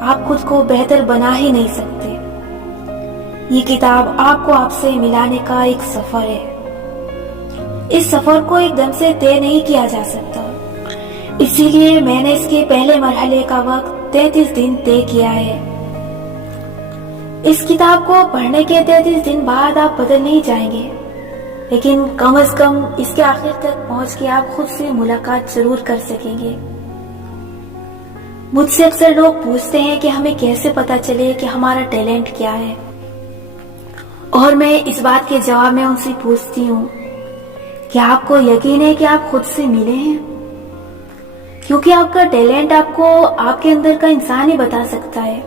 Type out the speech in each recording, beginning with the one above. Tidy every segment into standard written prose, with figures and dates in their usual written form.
آپ خود کو بہتر بنا ہی نہیں سکتے۔ یہ کتاب آپ کو آپ سے ملانے کا ایک سفر ہے۔ اس سفر کو ایک دم سے طے نہیں کیا جا سکتا، اسی لیے میں نے اس کے پہلے مرحلے کا وقت 33 دن طے کیا ہے۔ اس کتاب کو پڑھنے کے 33 دن بعد آپ بدل نہیں جائیں گے، لیکن کم از کم اس کے آخر تک پہنچ کے آپ خود سے ملاقات ضرور کر سکیں گے۔ مجھ سے اکثر لوگ پوچھتے ہیں کہ ہمیں کیسے پتا چلے کہ ہمارا ٹیلنٹ کیا ہے، اور میں اس بات کے جواب میں ان سے پوچھتی ہوں، کیا آپ کو یقین ہے کہ آپ خود سے ملے ہیں؟ کیونکہ آپ کا ٹیلنٹ آپ کو آپ کے اندر کا انسان ہی بتا سکتا ہے،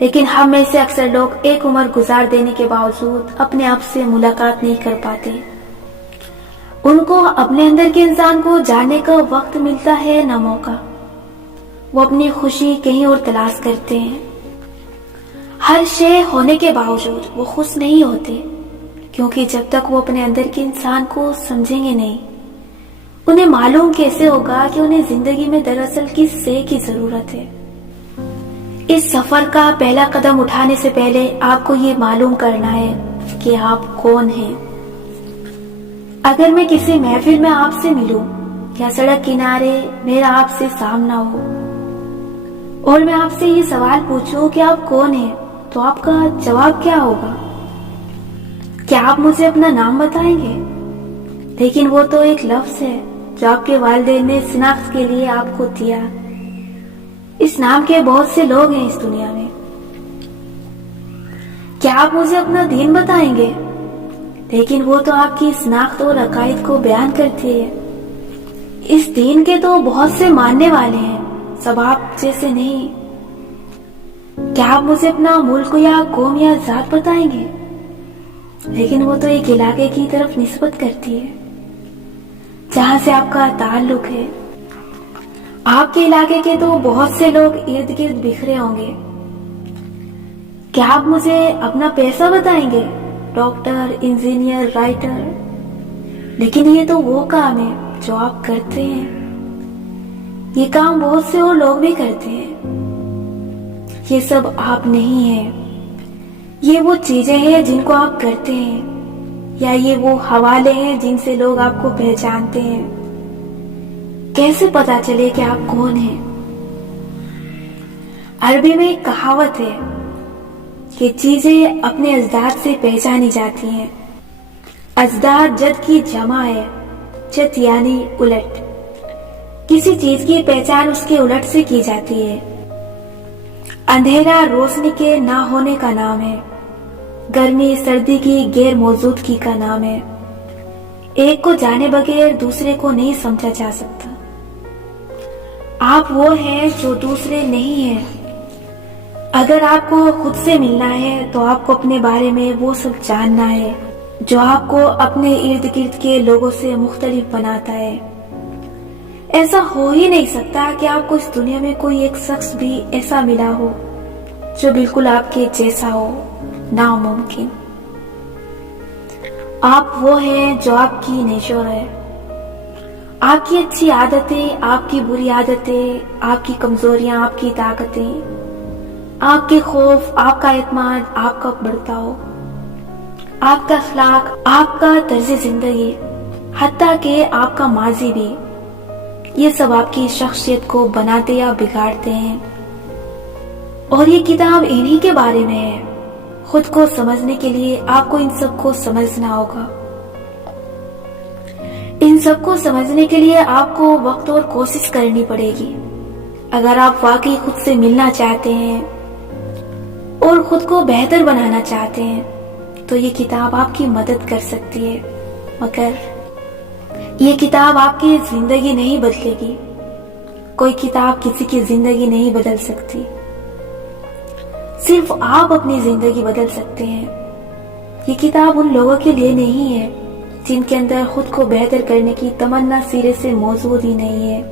لیکن ہم میں سے اکثر لوگ ایک عمر گزار دینے کے باوجود اپنے آپ سے ملاقات نہیں کر پاتے۔ ان کو اپنے اندر کے انسان کو جاننے کا وقت ملتا ہے نہ موقع۔ وہ اپنی خوشی کہیں اور تلاش کرتے ہیں۔ ہر شے ہونے کے باوجود وہ خوش نہیں ہوتے، کیونکہ جب تک وہ اپنے اندر کے انسان کو سمجھیں گے نہیں، انہیں معلوم کیسے ہوگا کہ انہیں زندگی میں دراصل کس شے کی ضرورت ہے۔ اس سفر کا پہلا قدم اٹھانے سے پہلے آپ کو یہ معلوم کرنا ہے کہ آپ کون ہیں۔ اگر میں کسی محفل میں آپ سے ملوں یا سڑک کنارے میرا آپ سے سامنا ہو اور میں آپ سے یہ سوال پوچھوں کہ آپ کون ہیں، تو آپ کا جواب کیا ہوگا؟ کیا آپ مجھے اپنا نام بتائیں گے؟ لیکن وہ تو ایک لفظ ہے جو آپ کے والدین نے شناخت کے لیے آپ کو دیا۔ اس نام کے بہت سے لوگ ہیں اس دنیا میں۔ کیا آپ مجھے اپنا دین بتائیں گے؟ لیکن وہ تو آپ کی شناخت اور عقائد کو بیان کرتی ہے۔ اس دین کے تو بہت سے ماننے والے ہیں، سب آپ جیسے نہیں۔ کیا آپ مجھے اپنا ملک یا قوم یا ذات بتائیں گے؟ لیکن وہ تو ایک علاقے کی طرف نسبت کرتی ہے جہاں سے آپ کا تعلق ہے۔ آپ کے علاقے کے تو بہت سے لوگ ارد گرد بکھرے ہوں گے۔ کیا آپ مجھے اپنا پیشہ بتائیں گے؟ Doctor, engineer, writer. لیکن یہ تو وہ کام ہے جو آپ کرتے ہیں۔ یہ کام بہت سے اور لوگ بھی کرتے ہیں۔ یہ سب آپ نہیں ہیں۔ یہ وہ چیزیں ہیں جن کو آپ کرتے ہیں، یا یہ وہ حوالے ہیں جن سے لوگ آپ کو پہچانتے ہیں۔ کیسے پتا چلے کہ آپ کون ہیں؟ عربی میں ایک کہاوت ہے کہ چیزیں اپنے اجداد سے پہچانی جاتی ہیں۔ اجداد جد کی جمع ہے، جد یعنی الٹ۔ کسی چیز کی پہچان اس کے الٹ سے کی جاتی ہے۔ اندھیرا روشنی کے نہ ہونے کا نام ہے، گرمی سردی کی غیر موجودگی کا نام ہے۔ ایک کو جانے بغیر دوسرے کو نہیں سمجھا جا سکتا۔ آپ وہ ہیں جو دوسرے نہیں ہیں۔ اگر آپ کو خود سے ملنا ہے تو آپ کو اپنے بارے میں وہ سب جاننا ہے جو آپ کو اپنے ارد گرد کے لوگوں سے مختلف بناتا ہے۔ ایسا ہو ہی نہیں سکتا کہ آپ کو اس دنیا میں کوئی ایک شخص بھی ایسا ملا ہو جو بالکل آپ کے جیسا ہو، ناممکن۔ آپ وہ ہیں جو آپ کی نیچر ہے۔ آپ کی اچھی عادتیں، آپ کی بری عادتیں، آپ کی کمزوریاں، آپ کی طاقتیں، آپ کے خوف، آپ کا اعتماد، آپ کا برتاؤ، آپ کا اخلاق، آپ کا طرز زندگی، حتیٰ کہ آپ کا ماضی بھی، یہ سب آپ کی شخصیت کو بناتے یا بگاڑتے ہیں۔ اور یہ کتاب انہی کے بارے میں ہے۔ خود کو سمجھنے کے لیے آپ کو ان سب کو سمجھنا ہوگا۔ ان سب کو سمجھنے کے لیے آپ کو وقت اور کوشش کرنی پڑے گی۔ اگر آپ واقعی خود سے ملنا چاہتے ہیں اور خود کو بہتر بنانا چاہتے ہیں تو یہ کتاب آپ کی مدد کر سکتی ہے، مگر یہ کتاب آپ کی زندگی نہیں بدلے گی۔ کوئی کتاب کسی کی زندگی نہیں بدل سکتی، صرف آپ اپنی زندگی بدل سکتے ہیں۔ یہ کتاب ان لوگوں کے لیے نہیں ہے جن کے اندر خود کو بہتر کرنے کی تمنا سرے سے موجود ہی نہیں ہے۔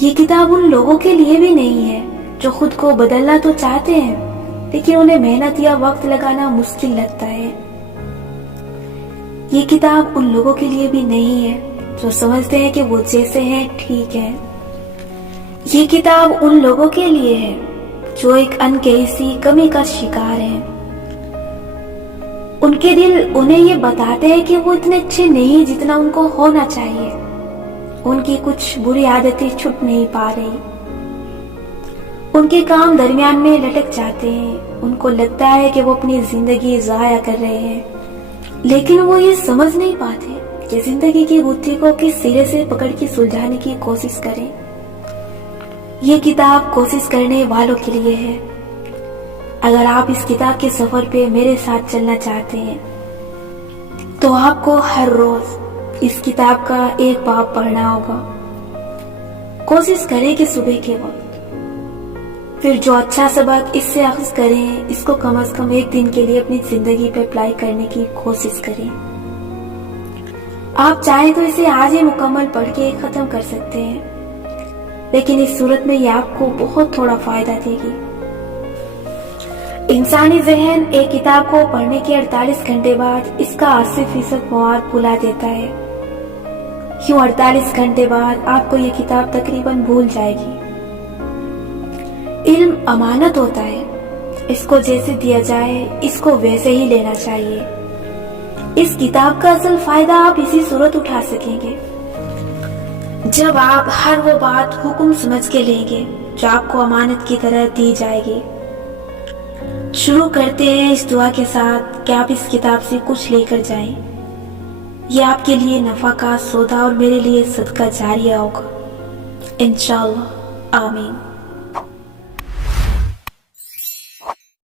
یہ کتاب ان لوگوں کے لیے بھی نہیں ہے جو خود کو بدلنا تو چاہتے ہیں لیکن انہیں محنت یا وقت لگانا مشکل لگتا ہے۔ یہ کتاب ان لوگوں کے لیے بھی نہیں ہے جو سمجھتے ہیں کہ وہ جیسے ہیں ٹھیک ہے۔ یہ کتاب ان لوگوں کے لیے ہے جو ایک انکیسی کمی کا شکار ہیں۔ ان کے دل انہیں یہ بتاتے ہیں کہ وہ اتنے اچھے نہیں جتنا ان کو ہونا چاہیے۔ ان کی کچھ بری عادتیں چھٹ نہیں پا رہی، ان کے کام درمیان میں لٹک جاتے ہیں، ان کو لگتا ہے کہ وہ اپنی زندگی ضائع کر رہے ہیں، لیکن وہ یہ سمجھ نہیں پاتے کہ زندگی کی گتھی کو کس سرے سے پکڑ کے سلجھانے کی کوشش کریں۔ یہ کتاب کوشش کرنے والوں کے لیے ہے۔ اگر آپ اس کتاب کے سفر پہ میرے ساتھ چلنا چاہتے ہیں تو آپ کو ہر روز اس کتاب کا ایک باب پڑھنا ہوگا۔ کوشش کریں کہ صبح کے وقت، پھر جو اچھا سبق اس سے اخذ کریں اس کو کم از کم ایک دن کے لیے اپنی زندگی پہ اپلائی کرنے کی کوشش کریں۔ آپ چاہیں تو اسے آج ہی مکمل پڑھ کے ختم کر سکتے ہیں، لیکن اس صورت میں یہ آپ کو بہت تھوڑا فائدہ دے گی۔ انسانی ذہن ایک کتاب کو پڑھنے کے 48 گھنٹے بعد اس کا 80% مواد بھلا دیتا ہے۔ یوں 48 گھنٹے بعد آپ کو یہ کتاب تقریباً بھول جائے گی۔ علم امانت ہوتا ہے، اس کو جیسے دیا جائے اس کو ویسے ہی لینا چاہیے۔ اس کتاب کا اصل فائدہ آپ اسی صورت اٹھا سکیں گے جب آپ ہر وہ بات حکم سمجھ کے لیں گے جو آپ کو امانت کی طرح دی جائے گی۔ شروع کرتے ہیں اس دعا کے ساتھ کہ آپ اس کتاب سے کچھ لے کر جائیں۔ یہ آپ کے لیے نفع کا سودا اور میرے لیے صدقہ جاریہ ہوگا، انشاءاللہ، آمین۔